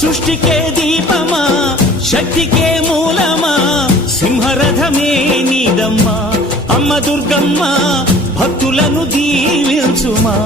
సృష్టికే దీపమా శక్తికే మూలమా సింహరథమే నీదమ్మా అమ్మ దుర్గమ్మ భక్తులను దీవించుమా